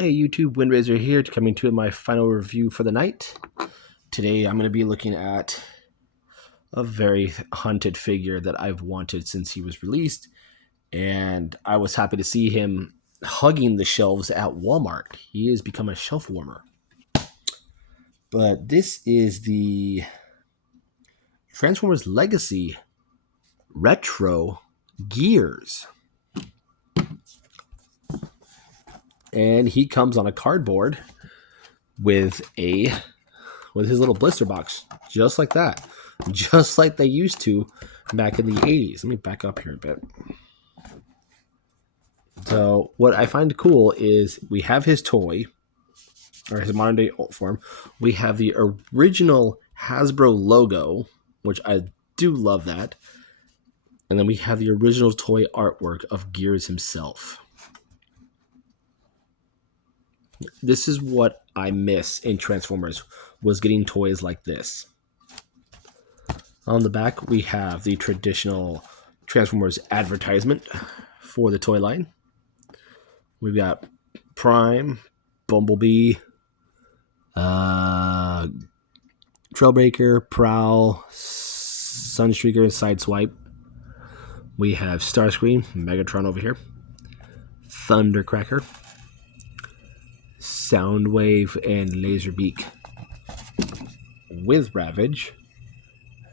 Hey YouTube, Windraiser here, coming to my final review for the night. Today I'm going to be looking at a very hunted figure that I've wanted since he was released, and I was happy to see him hugging the shelves at Walmart. He has become a shelf warmer. But this is the Transformers Legacy Retro Gears. And he comes on a cardboard with his little blister box, just like that, just like they used to back in the 80s. Let me back up here a bit. So what I find cool is we have his toy, or his modern day alt form. We have the original Hasbro logo, which I do love that. And then we have the original toy artwork of Gears himself. This is what I miss in Transformers, was getting toys like this. On the back, we have the traditional Transformers advertisement for the toy line. We've got Prime, Bumblebee, Trailbreaker, Prowl, Sunstreaker, and Sideswipe. We have Starscream, Megatron over here, Thundercracker, Soundwave, and Laserbeak with Ravage.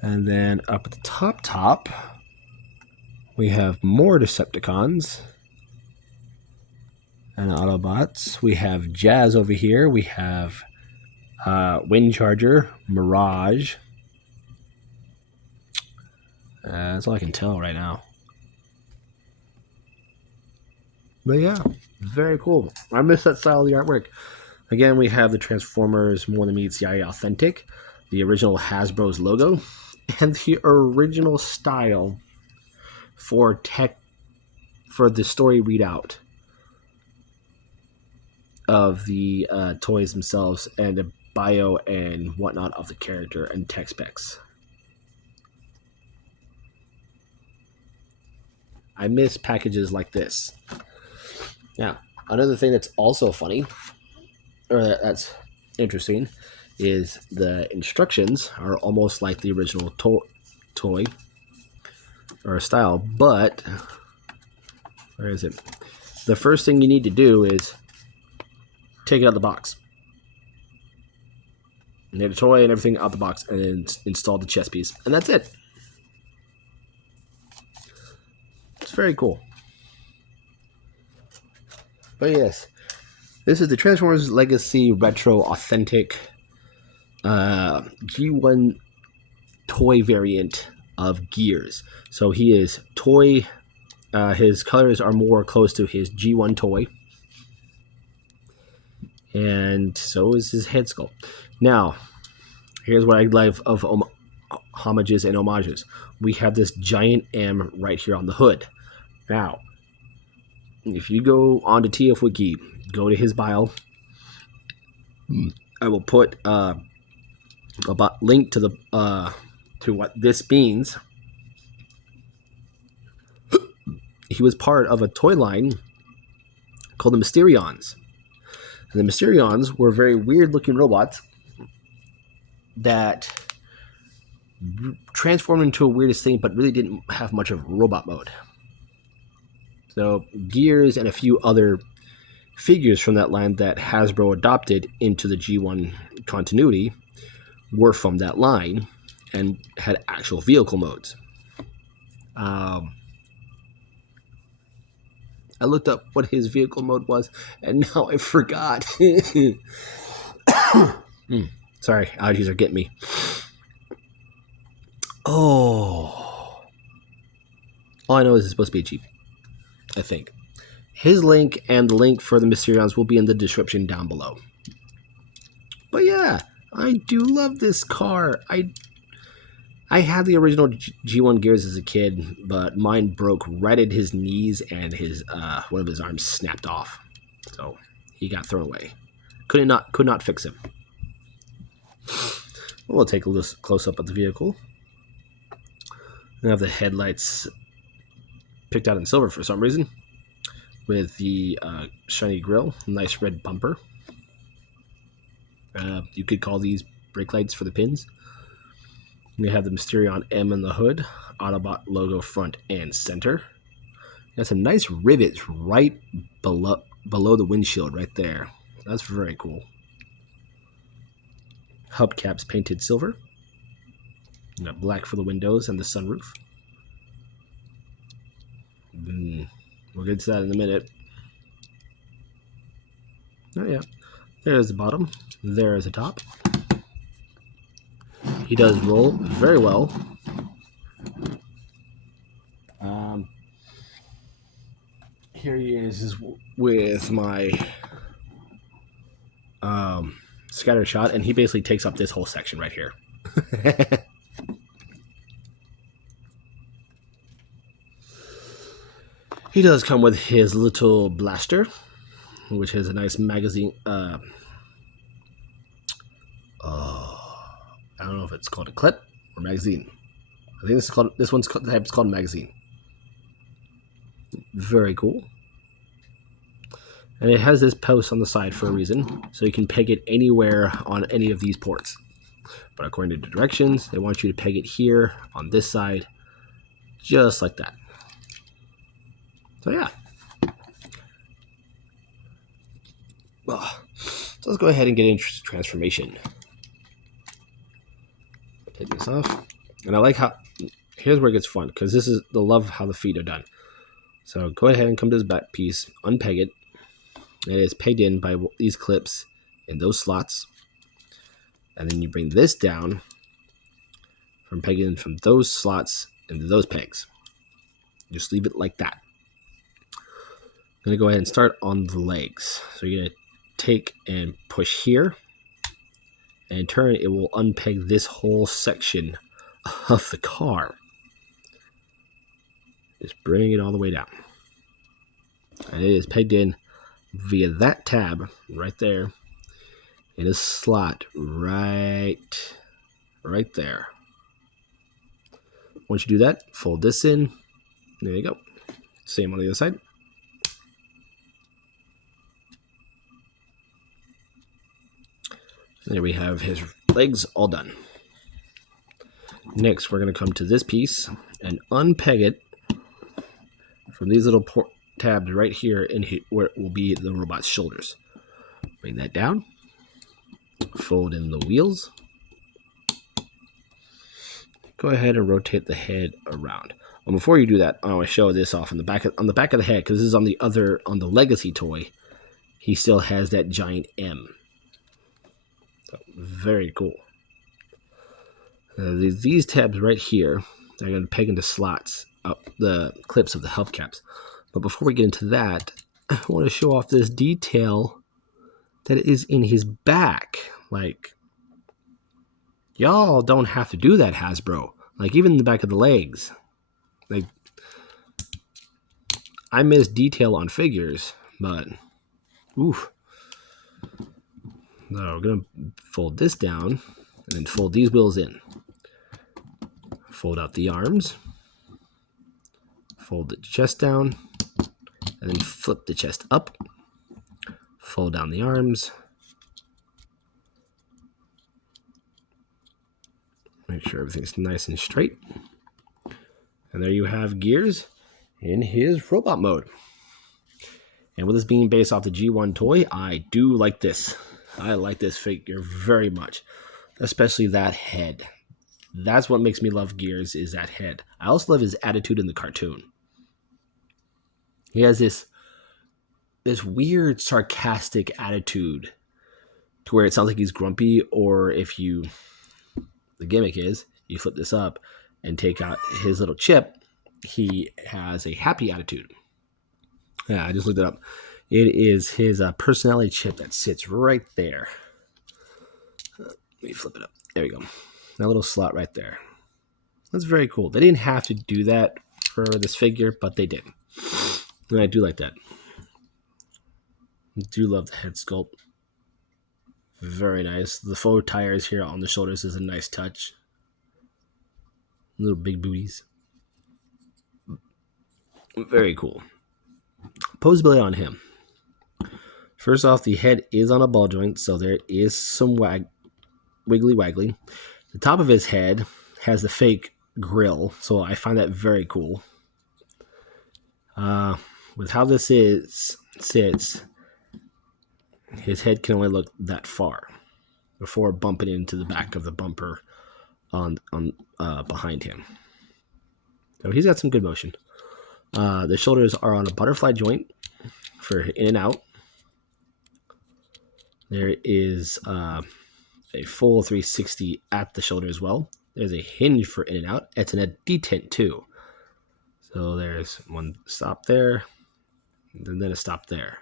And then up at the top, we have more Decepticons and Autobots. We have Jazz over here. We have Windcharger, Mirage. That's all I can tell right now. But yeah, very cool. I miss that style of the artwork. Again, we have the Transformers More Than Meets the Eye Authentic, the original Hasbro's logo, and the original style for the story readout of the toys themselves, and the bio and whatnot of the character and tech specs. I miss packages like this. Now, another thing that's also funny, or that's interesting, is the instructions are almost like the original toy or style, but where is it? The first thing you need to do is take it out of the box. You get a toy and everything out the box, and then install the chess piece, and that's it. It's very cool. But yes, this is the Transformers Legacy Retro Authentic G1 toy variant of Gears. So he is toy. His colors are more close to his G1 toy, and so is his head sculpt. Now, here's what I love of homages and homages. We have this giant M right here on the hood. Now, if you go onto TF Wiki, go to his bio. I will put a link to the to what this means. He was part of a toy line called the Mysterions. And the Mysterions were very weird-looking robots that transformed into a weirdest thing, but really didn't have much of robot mode. So Gears and a few other figures from that line that Hasbro adopted into the G1 continuity were from that line and had actual vehicle modes. I looked up what his vehicle mode was, and now I forgot. Sorry, allergies are getting me. Oh. All I know is it's supposed to be a Jeep, I think. His link and the link for the Mysterions will be in the description down below. But yeah, I do love this car. I had the original G1 Gears as a kid, but mine broke right at his knees, and his one of his arms snapped off. So he got thrown away. Could not fix him. We'll take a close up of the vehicle. I have the headlights picked out in silver for some reason. with the shiny grille, nice red bumper. You could call these brake lights for the pins. You have the Mysterion M in the hood, Autobot logo front and center. Got some nice rivets right below the windshield right there. That's very cool. Hubcaps painted silver. You got black for the windows and the sunroof. We'll get to that in a minute. Oh yeah, there's the bottom. There is the top. He does roll very well. Here he is with my scatter shot, and he basically takes up this whole section right here. He does come with his little blaster, which has a nice magazine. I don't know if it's called a clip or magazine. I think this one's called a magazine. Very cool. And it has this post on the side for a reason, so you can peg it anywhere on any of these ports. But according to the directions, they want you to peg it here on this side, just like that. So yeah. So let's go ahead and get into transformation. Take this off. And I like how, here's where it gets fun, because this is the love how the feet are done. So go ahead and come to this back piece, unpeg it. It is pegged in by these clips in those slots. And then you bring this down from pegging from those slots into those pegs. Just leave it like that. I'm going to go ahead and start on the legs. So you're going to take and push here. And in turn, it will unpeg this whole section of the car. Just bring it all the way down. And it is pegged in via that tab right there in a slot right there. Once you do that, fold this in. There you go. Same on the other side. There we have his legs all done. Next, we're going to come to this piece and unpeg it from these little tabs right here in where it will be the robot's shoulders. Bring that down. Fold in the wheels. Go ahead and rotate the head around. Well, before you do that, I want to show this off on the back of the head, because this is on the Legacy toy. He still has that giant M. So, very cool. These tabs right here are going to peg into slots up the clips of the hubcaps. But before we get into that, I want to show off this detail that is in his back. Like, y'all don't have to do that, Hasbro. Like, even in the back of the legs. Like, I miss detail on figures, but oof. So we're going to fold this down and then fold these wheels in. Fold out the arms. Fold the chest down. And then flip the chest up. Fold down the arms. Make sure everything's nice and straight. And there you have Gears in his robot mode. And with this being based off the G1 toy, I do like this. I like this figure very much. Especially that head. That's what makes me love Gears, is that head. I also love his attitude in the cartoon. He has this weird sarcastic attitude to where it sounds like he's grumpy, or if you, the gimmick is, you flip this up and take out his little chip, he has a happy attitude. Yeah, I just looked it up. It is his personality chip that sits right there. Let me flip it up. There we go. That little slot right there. That's very cool. They didn't have to do that for this figure, but they did. And I do like that. I do love the head sculpt. Very nice. The faux tires here on the shoulders is a nice touch. Little big booties. Very cool. Posability on him. First off, the head is on a ball joint, so there is some wiggly waggly. The top of his head has the fake grill, so I find that very cool. With how this sits, his head can only look that far before bumping into the back of the bumper on behind him. So he's got some good motion. The shoulders are on a butterfly joint for in and out. There is a full 360 at the shoulder as well. There's a hinge for in and out. It's in a detent too. So there's one stop there, and then a stop there.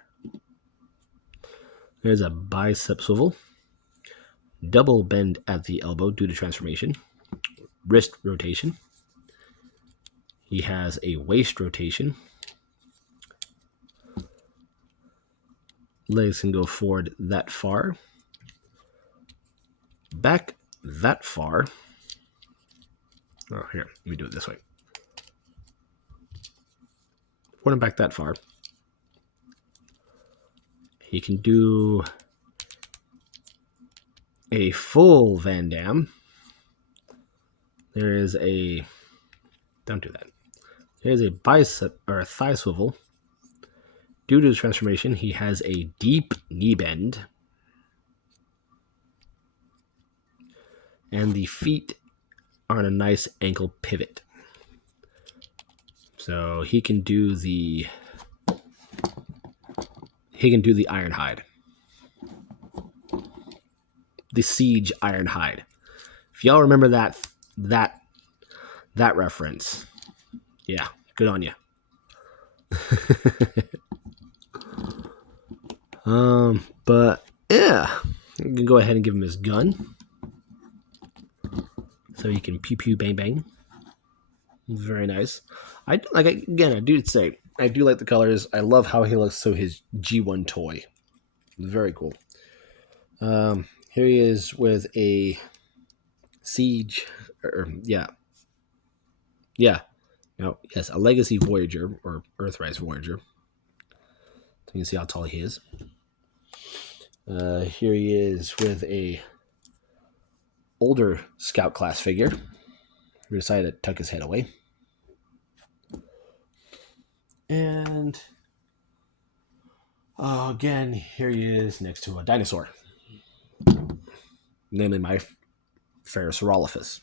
There's a bicep swivel. Double bend at the elbow due to transformation. Wrist rotation. He has a waist rotation. Legs can go forward that far. Back that far. Oh, here, let me do it this way. Forward and back that far. He can do a full Van Damme. There is a, don't do that. There's a bicep or a thigh swivel. Due to his transformation, he has a deep knee bend. And the feet are on a nice ankle pivot. So he can do the Ironhide. The Siege Ironhide. If y'all remember that reference, yeah, good on you. But yeah, you can go ahead and give him his gun, so he can pew pew bang bang. Very nice. I do like the colors. I love how he looks. So his G1 toy, very cool. Here he is with a Siege, a Legacy Voyager or Earthrise Voyager. So you can see how tall he is. Here he is with a older Scout class figure. We decided to tuck his head away. And again, here he is next to a dinosaur. Namely my Ferrosaurolophus.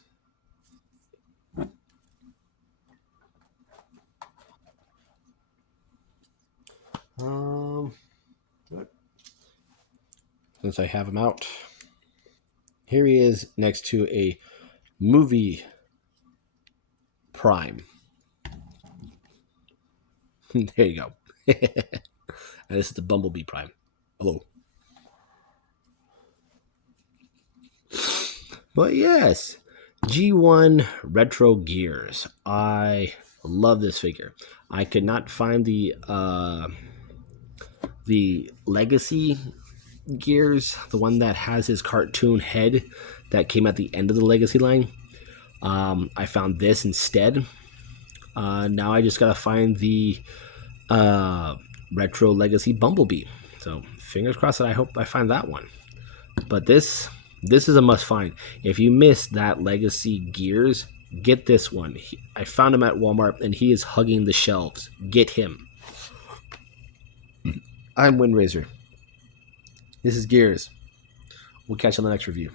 Since I have him out, here he is next to a movie Prime. There you go. And this is the Bumblebee Prime. Hello. But yes, G1 Retro Gears. I love this figure. I could not find the Legacy Gears, the one that has his cartoon head that came at the end of the Legacy line. I found this instead. Now I just gotta find the Retro Legacy Bumblebee. So fingers crossed that I hope I find that one. But this is a must find. If you missed that Legacy Gears, get this one. I found him at Walmart and he is hugging the shelves. Get him. I'm Windrazor. This is Gears. We'll catch you on the next review.